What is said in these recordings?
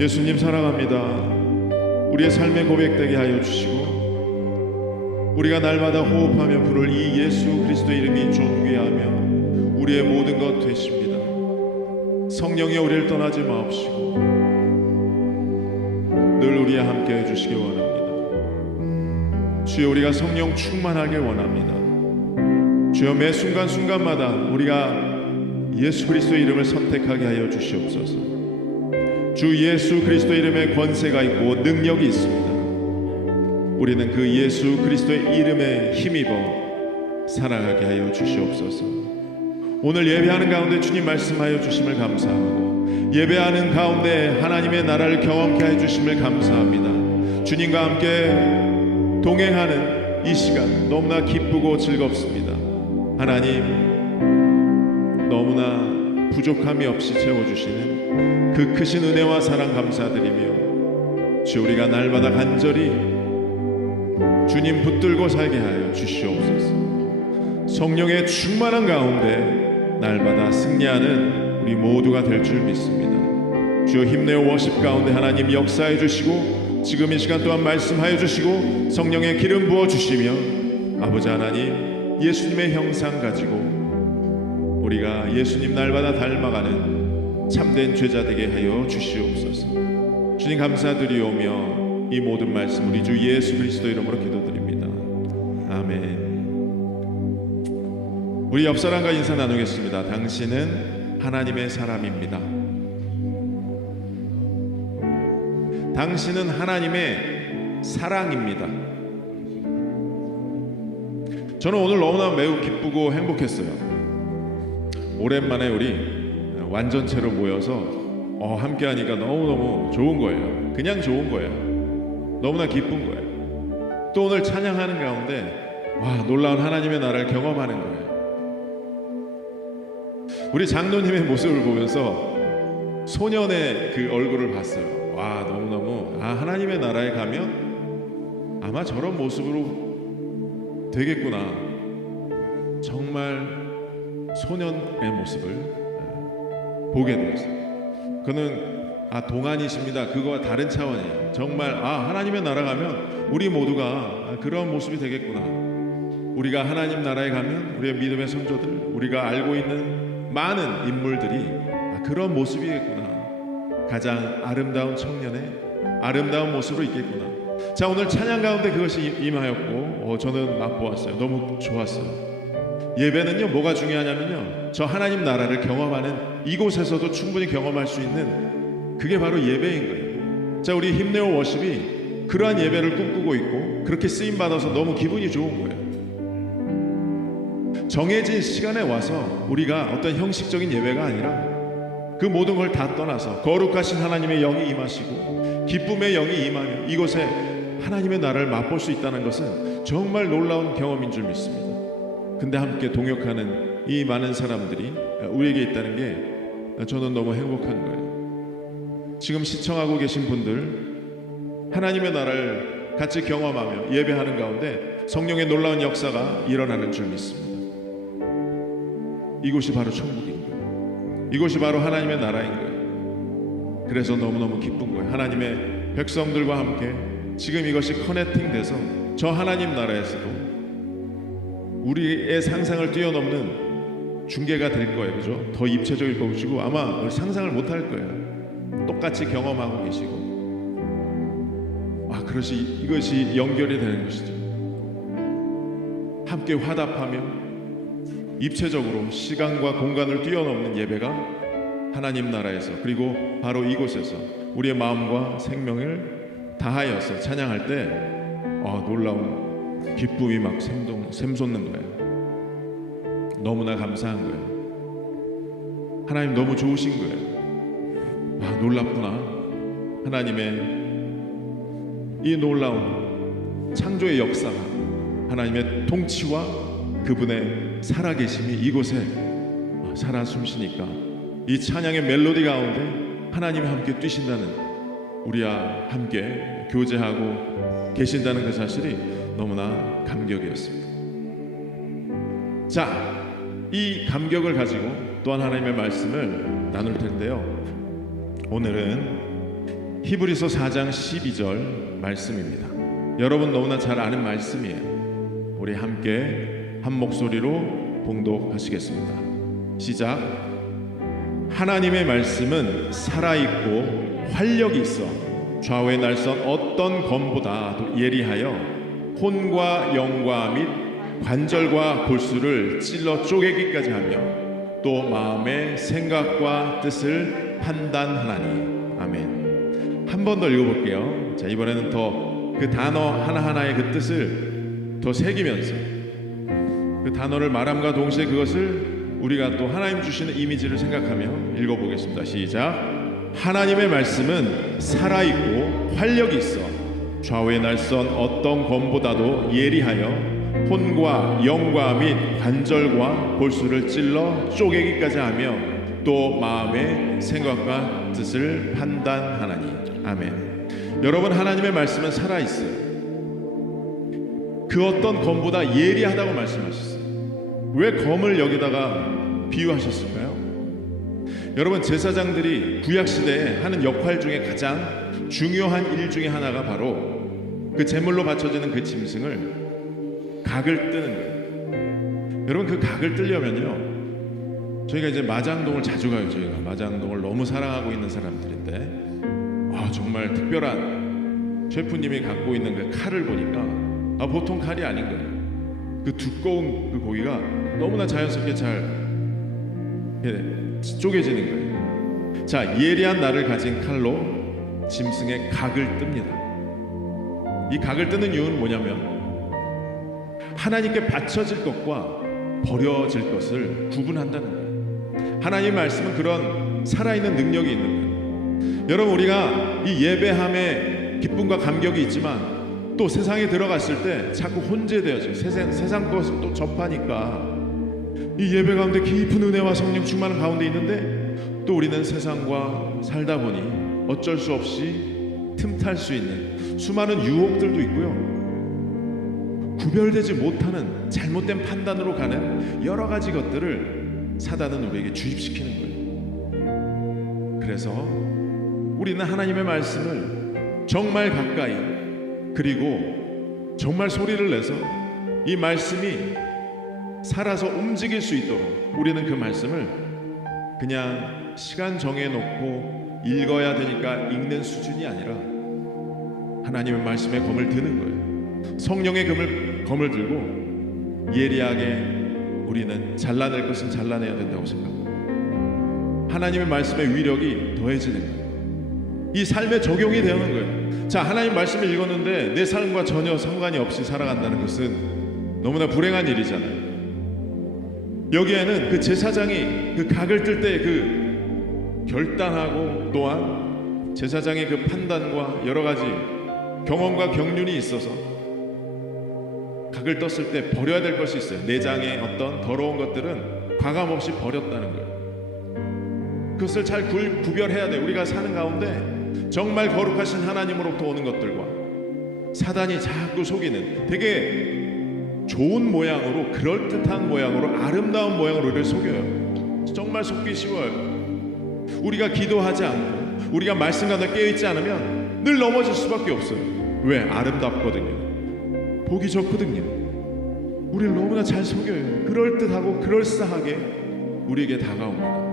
예수님 사랑합니다. 우리의 삶에 고백되게 하여 주시고 우리가 날마다 호흡하며 부를 이 예수 그리스도 이름이 존귀하며 우리의 모든 것 되십니다. 성령이 우리를 떠나지 마옵시고 늘 우리와 함께 해주시기 원합니다. 주여, 우리가 성령 충만하길 원합니다. 주여, 매 순간순간마다 우리가 예수 그리스도 이름을 선택하게 하여 주시옵소서. 주 예수 그리스도 이름에 권세가 있고 능력이 있습니다. 우리는 그 예수 그리스도의 이름에 힘입어 살아가게 하여 주시옵소서. 오늘 예배하는 가운데 주님 말씀하여 주심을 감사하고 예배하는 가운데 하나님의 나라를 경험케 해 주심을 감사합니다. 주님과 함께 동행하는 이 시간 너무나 기쁘고 즐겁습니다. 하나님, 너무나 부족함이 없이 채워주시는 그 크신 은혜와 사랑 감사드리며 주, 우리가 날마다 간절히 주님 붙들고 살게 하여 주시옵소서. 성령의 충만한 가운데 날마다 승리하는 우리 모두가 될 줄 믿습니다. 주여, 힘내어 워십 가운데 하나님 역사해 주시고 지금 이 시간 또한 말씀하여 주시고 성령의 기름 부어 주시며 아버지 하나님, 예수님의 형상 가지고 우리가 예수님 날마다 닮아가는 참된 제자 되게 하여 주시옵소서. 주님 감사드리오며 이 모든 말씀 우리 주 예수 그리스도 이름으로 기도드립니다. 아멘. 우리 옆 사람과 인사 나누겠습니다. 당신은 하나님의 사람입니다. 당신은 하나님의 사랑입니다. 저는 오늘 너무나 매우 기쁘고 행복했어요. 오랜만에 우리 완전체로 모여서 함께 하니까 너무너무 좋은 거예요. 그냥 좋은 거예요. 너무나 기쁜 거예요. 또 오늘 찬양하는 가운데 놀라운 하나님의 나라를 경험하는 거예요. 우리 장로님의 모습을 보면서 소년의 그 얼굴을 봤어요. 너무너무 하나님의 나라에 가면 아마 저런 모습으로 되겠구나. 정말 소년의 모습을 보게 되었어요. 그는 동안이십니다. 그거와 다른 차원이에요. 정말 하나님의 나라 가면 우리 모두가 그런 모습이 되겠구나. 우리가 하나님 나라에 가면 우리의 믿음의 성도들, 우리가 알고 있는 많은 인물들이 그런 모습이겠구나. 가장 아름다운 청년의 아름다운 모습으로 있겠구나. 자, 오늘 찬양 가운데 그것이 임하였고 저는 맛보았어요. 너무 좋았어요. 예배는요, 뭐가 중요하냐면요, 저 하나님 나라를 경험하는 이곳에서도 충분히 경험할 수 있는 그게 바로 예배인 거예요. 자, 우리 힘내어 워십이 그러한 예배를 꿈꾸고 있고 그렇게 쓰임받아서 너무 기분이 좋은 거예요. 정해진 시간에 와서 우리가 어떤 형식적인 예배가 아니라 그 모든 걸 다 떠나서 거룩하신 하나님의 영이 임하시고 기쁨의 영이 임하며 이곳에 하나님의 나라를 맛볼 수 있다는 것은 정말 놀라운 경험인 줄 믿습니다. 근데 함께 동역하는 이 많은 사람들이 우리에게 있다는 게 저는 너무 행복한 거예요. 지금 시청하고 계신 분들, 하나님의 나라를 같이 경험하며 예배하는 가운데 성령의 놀라운 역사가 일어나는 줄 믿습니다. 이곳이 바로 천국인 거예요. 이곳이 바로 하나님의 나라인 거예요. 그래서 너무너무 기쁜 거예요. 하나님의 백성들과 함께 지금 이것이 커넥팅 돼서 저 하나님 나라에서도 우리의 상상을 뛰어넘는 중계가 될 거예요. 그죠? 더 입체적일 것이고 아마 상상을 못 할 거예요. 똑같이 경험하고 계시고 이것이 연결이 되는 것이죠. 함께 화답하며 입체적으로 시간과 공간을 뛰어넘는 예배가 하나님 나라에서, 그리고 바로 이곳에서 우리의 마음과 생명을 다하여서 찬양할 때 놀라운 기쁨이 막 샘솟는 거예요. 너무나 감사한 거예요. 하나님 너무 좋으신 거예요. 놀랍구나. 하나님의 이 놀라운 창조의 역사가, 하나님의 통치와 그분의 살아계심이 이곳에 살아 숨쉬니까 이 찬양의 멜로디 가운데 하나님이 함께 뛰신다는, 우리와 함께 교제하고 계신다는 그 사실이 너무나 감격이었습니다. 자, 이 감격을 가지고 또한 하나님의 말씀을 나눌 텐데요. 오늘은 히브리서 4장 12절 말씀입니다. 여러분 너무나 잘 아는 말씀이에요. 우리 함께 한 목소리로 봉독하시겠습니다. 시작. 하나님의 말씀은 살아있고 활력이 있어 좌우의 날선 어떤 검보다도 예리하여 혼과 영과 및 관절과 골수를 찔러 쪼개기까지 하며 또 마음의 생각과 뜻을 판단하나니. 아멘. 한 번 더 읽어볼게요. 자, 이번에는 더 그 단어 하나하나의 그 뜻을 더 새기면서 그 단어를 말함과 동시에 그것을 우리가 또 하나님 주시는 이미지를 생각하며 읽어보겠습니다. 시작. 하나님의 말씀은 살아있고 활력이 있어 좌우의 날선 어떤 검보다도 예리하여 혼과 영과 및 관절과 골수를 찔러 쪼개기까지 하며 또 마음의 생각과 뜻을 판단하나니. 아멘. 여러분, 하나님의 말씀은 살아있어요. 그 어떤 검보다 예리하다고 말씀하셨어요. 왜 검을 여기다가 비유하셨을까요? 여러분, 제사장들이 구약시대에 하는 역할 중에 가장 중요한 일 중에 하나가 바로 그 제물로 바쳐지는 그 짐승을 각을 뜨는 거예요. 여러분, 그 각을 뜨려면요, 저희가 이제 마장동을 자주 가요. 저희가 마장동을 너무 사랑하고 있는 사람들인데 정말 특별한 셰프님이 갖고 있는 그 칼을 보니까 보통 칼이 아닌 거예요. 그 두꺼운 그 고기가 너무나 자연스럽게 잘 쪼개지는 거예요. 자, 예리한 날을 가진 칼로 짐승의 각을 뜹니다. 이 각을 뜨는 이유는 뭐냐면 하나님께 바쳐질 것과 버려질 것을 구분한다는 거예요. 하나님의 말씀은 그런 살아있는 능력이 있는 거예요. 여러분, 우리가 이 예배함에 기쁨과 감격이 있지만 또 세상에 들어갔을 때 자꾸 혼재되어져요. 세상 것을 또 접하니까 이 예배 가운데 깊은 은혜와 성령 충만한 가운데 있는데 또 우리는 세상과 살다 보니 어쩔 수 없이 틈탈 수 있는 수많은 유혹들도 있고요, 구별되지 못하는 잘못된 판단으로 가는 여러 가지 것들을 사단은 우리에게 주입시키는 거예요. 그래서 우리는 하나님의 말씀을 정말 가까이, 그리고 정말 소리를 내서 이 말씀이 살아서 움직일 수 있도록 우리는 그 말씀을 그냥 시간 정해놓고 읽어야 되니까 읽는 수준이 아니라 하나님의 말씀에 검을 드는 거예요. 성령의 검을 들고 예리하게 우리는 잘라낼 것은 잘라내야 된다고 생각합니다. 하나님의 말씀의 위력이 더해지는 거예요. 이 삶에 적용이 되는 거예요. 자, 하나님 말씀을 읽었는데 내 삶과 전혀 상관이 없이 살아간다는 것은 너무나 불행한 일이잖아요. 여기에는 그 제사장이 그 각을 뜰 때 그 결단하고 또한 제사장의 그 판단과 여러 가지 경험과 경륜이 있어서 각을 떴을 때 버려야 될 것이 있어요. 내장의 어떤 더러운 것들은 과감없이 버렸다는 거예요. 그것을 잘 구별해야 돼요. 우리가 사는 가운데 정말 거룩하신 하나님으로부터 오는 것들과 사단이 자꾸 속이는 되게 좋은 모양으로, 그럴듯한 모양으로, 아름다운 모양으로 우리를 속여요. 정말 속기 쉬워요. 우리가 기도하지 않고 우리가 말씀 가운데 깨어있지 않으면 늘 넘어질 수밖에 없어요. 왜? 아름답거든요. 보기 좋거든요. 우리를 너무나 잘 속여요. 그럴듯하고 그럴싸하게 우리에게 다가옵니다.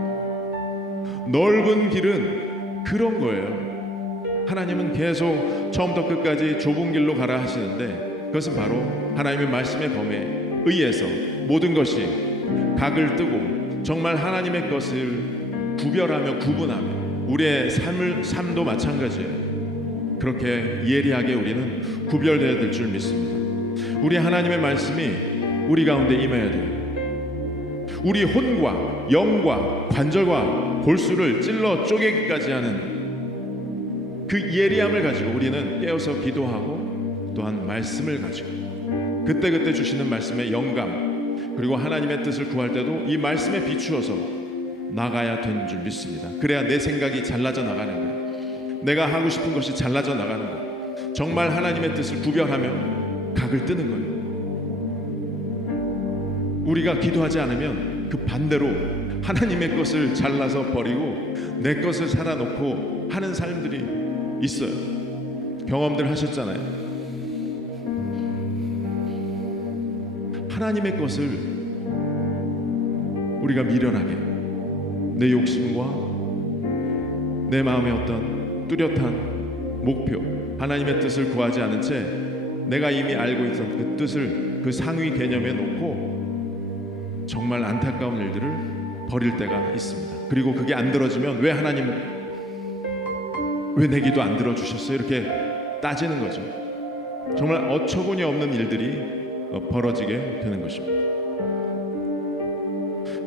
넓은 길은 그런 거예요. 하나님은 계속 처음부터 끝까지 좁은 길로 가라 하시는데 그것은 바로 하나님의 말씀의 검에 의해서 모든 것이 각을 뜨고 정말 하나님의 것을 구별하며 구분하며 우리의 삶도 마찬가지예요. 그렇게 예리하게 우리는 구별되어야 될 줄 믿습니다. 우리 하나님의 말씀이 우리 가운데 임해야 돼요. 우리 혼과 영과 관절과 골수를 찔러 쪼개기까지 하는 그 예리함을 가지고 우리는 깨어서 기도하고 또한 말씀을 가지고 그때그때 주시는 말씀의 영감, 그리고 하나님의 뜻을 구할 때도 이 말씀에 비추어서 나가야 되는 줄 믿습니다. 그래야 내 생각이 잘라져 나가는 거예요. 내가 하고 싶은 것이 잘라져 나가는 거예요. 정말 하나님의 뜻을 구별하며 각을 뜨는 거예요. 우리가 기도하지 않으면 그 반대로 하나님의 것을 잘라서 버리고 내 것을 살아놓고 하는 삶들이 있어요. 경험들 하셨잖아요. 하나님의 것을 우리가 미련하게 내 욕심과 내 마음의 어떤 뚜렷한 목표, 하나님의 뜻을 구하지 않은 채 내가 이미 알고 있던 그 뜻을 그 상위 개념에 놓고 정말 안타까운 일들을 벌일 때가 있습니다. 그리고 그게 안 들어지면 왜 하나님, 왜 내 기도 안 들어주셨어요? 이렇게 따지는 거죠. 정말 어처구니 없는 일들이 벌어지게 되는 것입니다.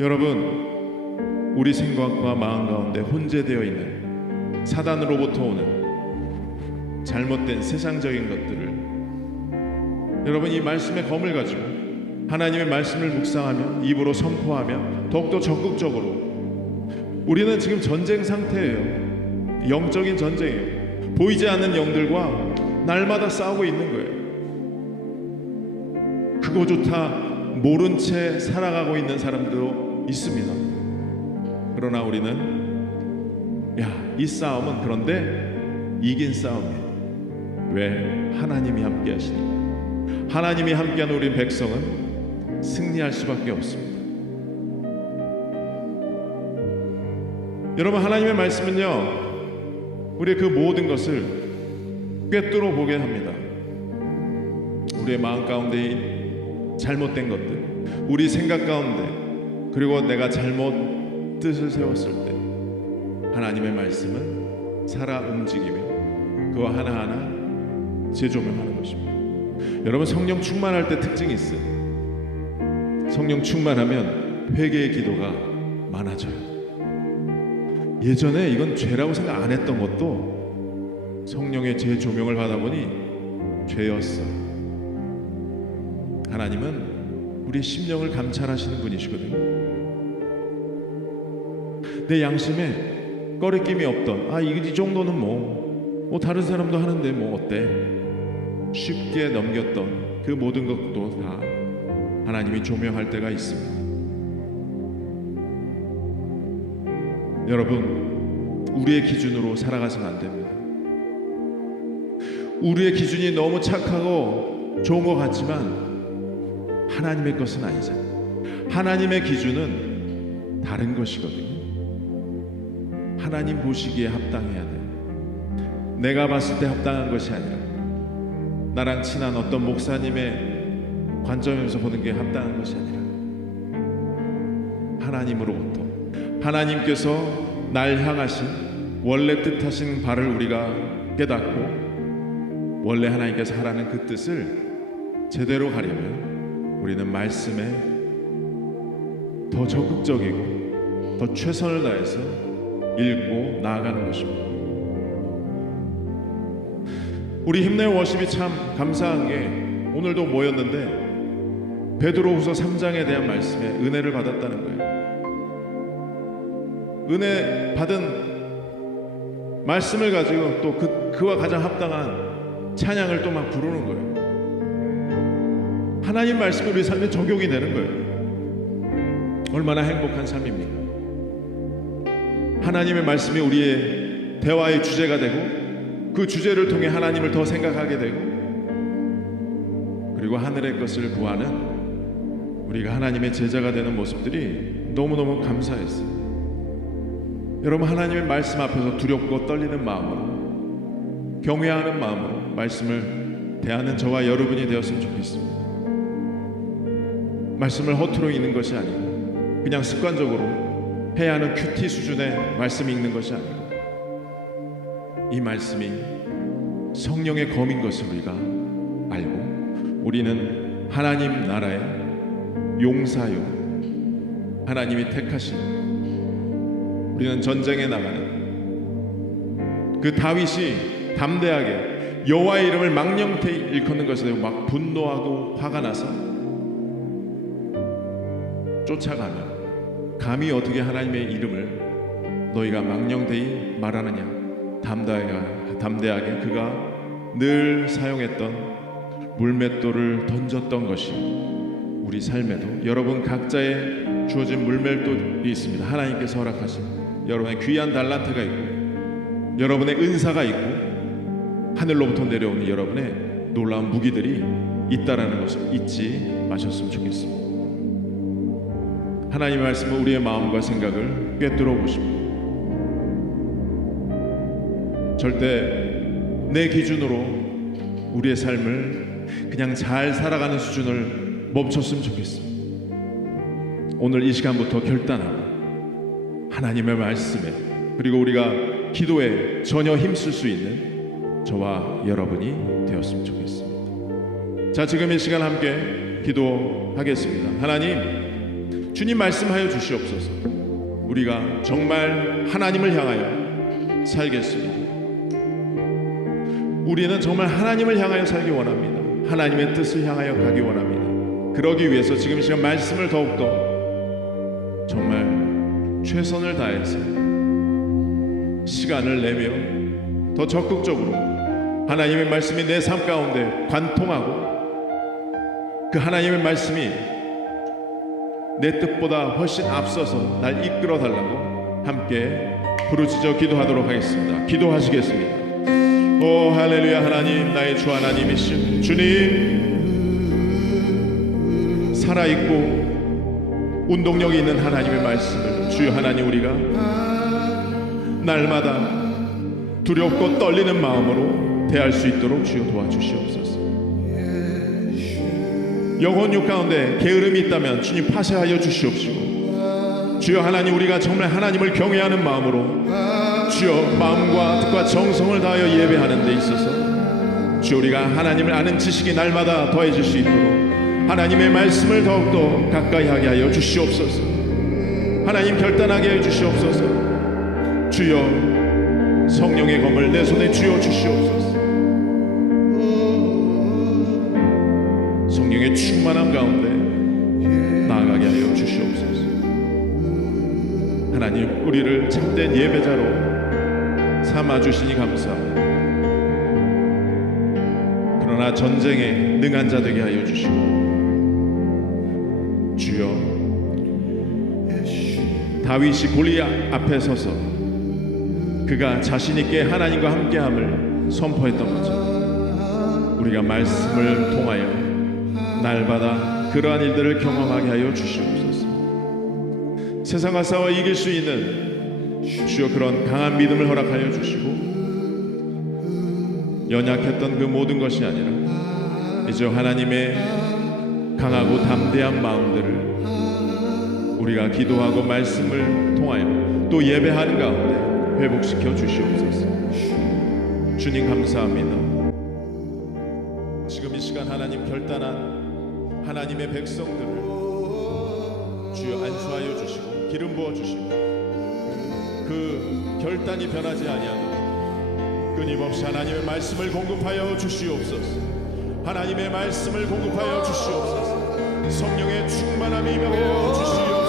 여러분, 우리 생각과 마음 가운데 혼재되어 있는 사단으로부터 오는 잘못된 세상적인 것들을 여러분 이 말씀의 검을 가지고 하나님의 말씀을 묵상하며 입으로 선포하며 더욱더 적극적으로, 우리는 지금 전쟁 상태예요. 영적인 전쟁이에요. 보이지 않는 영들과 날마다 싸우고 있는 거예요. 그거조차 모른 채 살아가고 있는 사람들도 있습니다. 그러나 우리는 이 싸움은 그런데 이긴 싸움이에요. 왜? 하나님이 함께 하시니. 하나님이 함께하는 우리 백성은 승리할 수밖에 없습니다. 여러분, 하나님의 말씀은요, 우리의 그 모든 것을 꿰뚫어 보게 합니다. 우리의 마음 가운데 잘못된 것들, 우리 생각 가운데, 그리고 내가 잘못 뜻을 세웠을 때 하나님의 말씀은 살아 움직이며 그거 하나하나 재조명하는 것입니다. 여러분, 성령 충만할 때 특징이 있어요. 성령 충만하면 회개의 기도가 많아져요. 예전에 이건 죄라고 생각 안 했던 것도 성령의 재조명을 받아 보니 죄였어요. 하나님은 우리 심령을 감찰하시는 분이시거든요. 내 양심에 꺼리낌이 없던 이 정도는 뭐 다른 사람도 하는데 뭐 어때? 쉽게 넘겼던 그 모든 것도 다 하나님이 조명할 때가 있습니다. 여러분, 우리의 기준으로 살아가서는 안 됩니다. 우리의 기준이 너무 착하고 좋은 것 같지만 하나님의 것은 아니잖아요. 하나님의 기준은 다른 것이거든요. 하나님 보시기에 합당해야 돼요. 내가 봤을 때 합당한 것이 아니라 나랑 친한 어떤 목사님의 관점에서 보는 게 합당한 것이 아니라 하나님으로부터, 하나님께서 날 향하신 원래 뜻하신 바를 우리가 깨닫고 원래 하나님께서 하라는 그 뜻을 제대로 가려면 우리는 말씀에 더 적극적이고 더 최선을 다해서 읽고 나아가는 것입니다. 우리 힘내요 워십이 참 감사한 게 오늘도 모였는데 베드로후서 3장에 대한 말씀에 은혜를 받았다는 거예요. 은혜 받은 말씀을 가지고 또 그와 가장 합당한 찬양을 또 막 부르는 거예요. 하나님 말씀이 우리 삶에 적용이 되는 거예요. 얼마나 행복한 삶입니까? 하나님의 말씀이 우리의 대화의 주제가 되고 그 주제를 통해 하나님을 더 생각하게 되고 그리고 하늘의 것을 구하는 우리가 하나님의 제자가 되는 모습들이 너무너무 감사했어요. 여러분, 하나님의 말씀 앞에서 두렵고 떨리는 마음으로, 경외하는 마음으로 말씀을 대하는 저와 여러분이 되었으면 좋겠습니다. 말씀을 허투루 읽는 것이 아니고 그냥 습관적으로 해야 하는 큐티 수준의 말씀 읽는 것이 아니고 이 말씀이 성령의 검인 것을 우리가 알고 우리는 하나님 나라의 용사요, 하나님이 택하신, 우리는 전쟁에 나가는 그 다윗이 담대하게 여호와의 이름을 망령되이 일컫는 것에 막 분노하고 화가 나서 쫓아가면 감히 어떻게 하나님의 이름을 너희가 망령되이 말하느냐. 담대하게 그가 늘 사용했던 물맷돌을 던졌던 것이 우리 삶에도 여러분 각자의 주어진 물맷돌이 있습니다. 하나님께서 허락하신 여러분의 귀한 달란트가 있고 여러분의 은사가 있고 하늘로부터 내려오는 여러분의 놀라운 무기들이 있다라는 것을 잊지 마셨으면 좋겠습니다. 하나님의 말씀은 우리의 마음과 생각을 꿰뚫어 보십니다. 절대 내 기준으로 우리의 삶을 그냥 잘 살아가는 수준을 멈췄으면 좋겠습니다. 오늘 이 시간부터 결단하고 하나님의 말씀에, 그리고 우리가 기도에 전혀 힘쓸 수 있는 저와 여러분이 되었으면 좋겠습니다. 자, 지금 이 시간 함께 기도하겠습니다. 하나님, 주님 말씀하여 주시옵소서. 우리가 정말 하나님을 향하여 살겠습니다. 우리는 정말 하나님을 향하여 살기 원합니다. 하나님의 뜻을 향하여 가기 원합니다. 그러기 위해서 지금 이 시간 말씀을 더욱더 정말 최선을 다해서 시간을 내며 더 적극적으로 하나님의 말씀이 내 삶 가운데 관통하고, 그 하나님의 말씀이 내 뜻보다 훨씬 앞서서 날 이끌어 달라고 함께 부르짖어 기도하도록 하겠습니다. 기도하시겠습니다. 오 할렐루야. 하나님, 나의 주 하나님이신 주님, 살아있고 운동력이 있는 하나님의 말씀을 주여 하나님, 우리가 날마다 두렵고 떨리는 마음으로 대할 수 있도록 주여 도와주시옵소서. 영혼육 가운데 게으름이 있다면 주님 파쇄하여 주시옵시고, 주여 하나님, 우리가 정말 하나님을 경외하는 마음으로 주여 마음과 뜻과 정성을 다하여 예배하는 데 있어서 주여 우리가 하나님을 아는 지식이 날마다 더해질 수 있도록 하나님의 말씀을 더욱더 가까이 하게 하여 주시옵소서. 하나님, 결단하게 해 주시옵소서. 주여 성령의 검을 내 손에 쥐어 주시옵소서. 성령의 충만함 가운데 나아가게 하여 주시옵소서. 하나님, 우리를 참된 예배자로 삼아주시니 감사합니다. 그러나 전쟁에 능한 자 되게 하여 주시고, 주여 다윗이 골리앗 앞에 서서 그가 자신 있게 하나님과 함께함을 선포했던 것처럼 우리가 말씀을 통하여 날마다 그러한 일들을 경험하게 하여 주시옵소서. 세상과 싸워 이길 수 있는 주여 그런 강한 믿음을 허락하여 주시고, 연약했던 그 모든 것이 아니라 이제 하나님의 강하고 담대한 마음들을 우리가 기도하고 말씀을 통하여 또 예배하는 가운데 회복시켜 주시옵소서. 주님 감사합니다. 지금 이 시간 하나님, 결단한 하나님의 백성들을 주여 안수하여 주시고 기름 부어 주시고, 그 결단이 변하지 아니하도록 끊임없이 하나님의 말씀을 공급하여 주시옵소서. 하나님의 말씀을 공급하여 주시옵소서. 성령의 충만함이 임하여 주시옵소서.